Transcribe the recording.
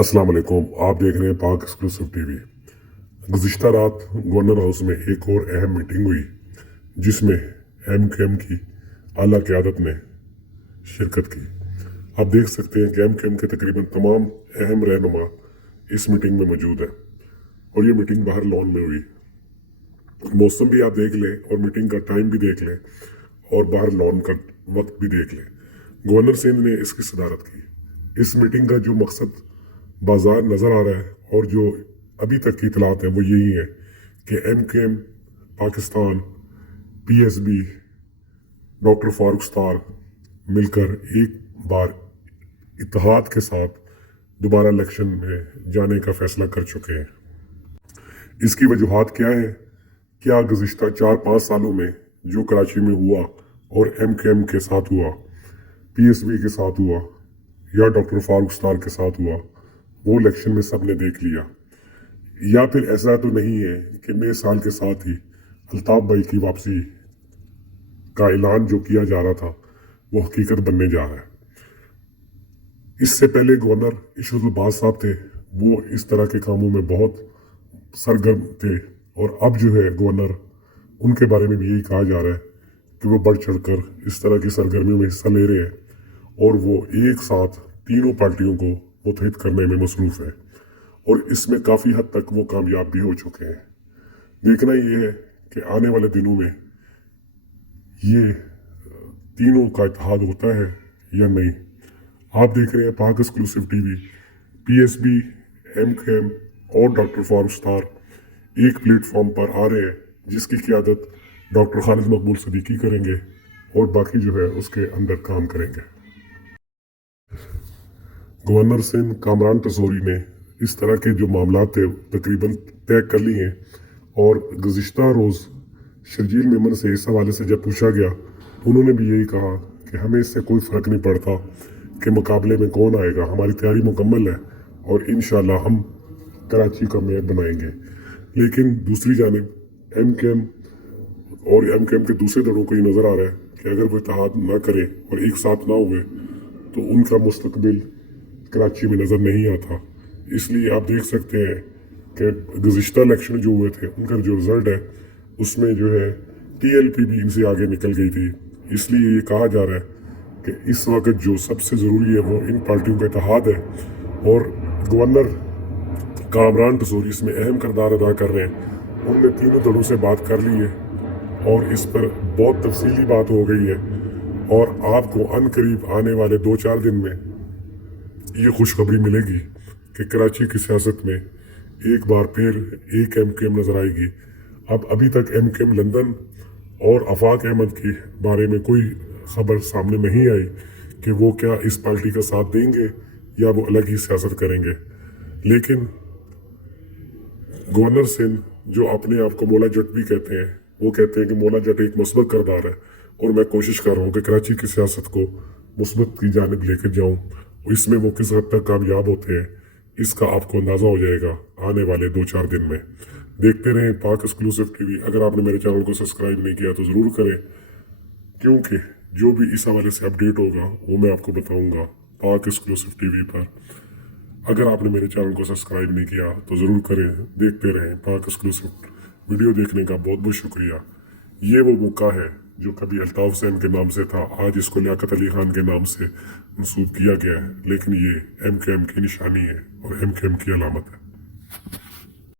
अस्सलाम वालेकुम। आप देख रहे हैं पाक एक्सक्लूसिव टीवी। गुज़िश्ता रात गवर्नर हाउस में एक और अहम मीटिंग हुई जिसमें MKM की आला क़यादत ने शिरकत की। आप देख सकते हैं कि MKM के तकरीबन तमाम अहम रहनुमा इस मीटिंग में मौजूद है और ये मीटिंग बाहर लॉन में हुई। मौसम भी आप देख लें और मीटिंग का टाइम भी देख लें और बाहर लॉन का वक्त भी देख लें। गवर्नर सिंध ने इसकी सदारत की। इस मीटिंग का जो मकसद बाजार नज़र आ रहा है और जो अभी तक की इतलात है वो यही है कि MKM Pakistan, PSB, doctor Farooq star मिलकर एक बार इत्तेहाद के साथ दोबारा इलेक्शन में जाने का फैसला कर चुके हैं। इसकी वजूहात क्या है? क्या गुज़िश्ता 4-5 सालों में जो कराची में हुआ और MKM के साथ हुआ, PSB के साथ हुआ या डॉक्टर फारूक स्टार के साथ हुआ, वो इलेक्शन में सब ने देख लिया? या फिर ऐसा तो नहीं है कि नए साल के साथ ही अल्ताफ भाई की वापसी का ऐलान जो किया जा रहा था वो हकीकत बनने जा रहा है? इससे पहले गवर्नर इशरत अब्बास साहब थे, वो इस तरह के कामों में बहुत सरगर्म थे और अब जो है गवर्नर, उनके बारे में भी यही कहा जा रहा है कि वो बढ़ चढ़कर इस तरह की सरगर्मियों में हिस्सा ले रहे हैं और वो एक साथ तीनों पार्टियों को मुत्तहिद करने में मसरूफ़ है और इसमें काफ़ी हद तक वो कामयाब भी हो चुके हैं। देखना ये है कि आने वाले दिनों में ये तीनों का इत्तेहाद होता है या नहीं। आप देख रहे हैं पाक एक्सक्लूसिव टीवी। PSB, MKM और डॉक्टर फारूक स्टार एक प्लेटफॉर्म पर आ रहे हैं जिसकी क़यादत डॉक्टर खालिद मकबूल सदीकी करेंगे और बाकी जो है उसके अंदर काम करेंगे। गवर्नर सिंध कामरान तसोरी ने इस तरह के जो मामला थे तकरीबन तय कर लिए हैं और गुज़िश्ता रोज़ शर्जील मेमन से इस हवाले से जब पूछा गया तो उन्होंने भी यही कहा कि हमें इससे कोई फ़र्क नहीं पड़ता कि मुकाबले में कौन आएगा, हमारी तैयारी मुकम्मल है और इंशाल्लाह हम कराची का मेयर बनाएंगे। लेकिन दूसरी जानिब MKM और MKM के दूसरे दलों को ये नज़र आ रहा है कि अगर वो इत्तेहाद ना करें और एक साथ ना हुए तो उनका मुस्तकबिल कराची में नज़र नहीं आता। इसलिए आप देख सकते हैं कि गुज़िश्ता इलेक्शन जो हुए थे उनका जो रिज़ल्ट है उसमें जो है TLP भी इनसे आगे निकल गई थी। इसलिए ये कहा जा रहा है कि इस वक्त जो सबसे ज़रूरी है वो इन पार्टियों का इत्तेहाद है और गवर्नर कामरान तसोरी इसमें अहम किरदार अदा कर रहे हैं। उनने तीनों दलों से बात कर ली है और इस पर बहुत तफसीली बात हो गई है और आपको अनकरीब आने वाले 2-4 दिन में ये खुशखबरी मिलेगी कि कराची की सियासत में एक बार फिर एक MKM नज़र आएगी। अब अभी तक MKM लंदन और आफाक अहमद के बारे में कोई खबर सामने नहीं आई कि वो क्या इस पार्टी का साथ देंगे या वो अलग ही सियासत करेंगे। लेकिन गवर्नर सिंध जो अपने आप को मौला जट भी कहते हैं, वो कहते हैं कि मौला जट एक मुस्बत किरदार है और मैं कोशिश कर रहा हूँ कि कराची की सियासत को मुस्बत की जानिब लेकर जाऊँ। इसमें वो किस हद तक कामयाब होते हैं इसका आपको अंदाज़ा हो जाएगा आने वाले 2-4 दिन में। देखते रहें पाक एक्सक्लूसिव टीवी। अगर आपने मेरे चैनल को सब्सक्राइब नहीं किया तो ज़रूर करें, क्योंकि जो भी इस हवाले से अपडेट होगा वो मैं आपको बताऊंगा पाक एक्सक्लूसिव टीवी पर। अगर आपने मेरे चैनल को सब्सक्राइब नहीं किया तो ज़रूर करें। देखते रहें पाक एक्सक्लूसिव। वीडियो देखने का बहुत बहुत शुक्रिया। ये वो मौका है जो कभी अल्ताफ हुसैन के नाम से था, आज इसको लियाकत अली खान के नाम से मंसूब किया गया है, लेकिन ये MKM की निशानी है और MKM की अलामत है।